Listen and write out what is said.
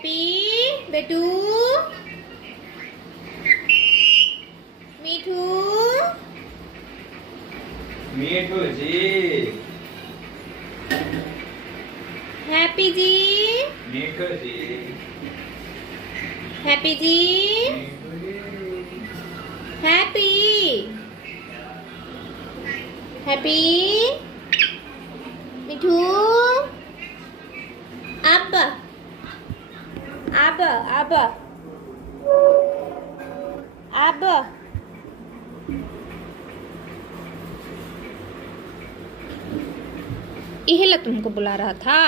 हैप्पी बेटू मीठू मीठू जी हैप्पी जी मीठू जी हैप्पी जी happy happy मिठू अब अब अब अब यह तुमको बुला रहा था।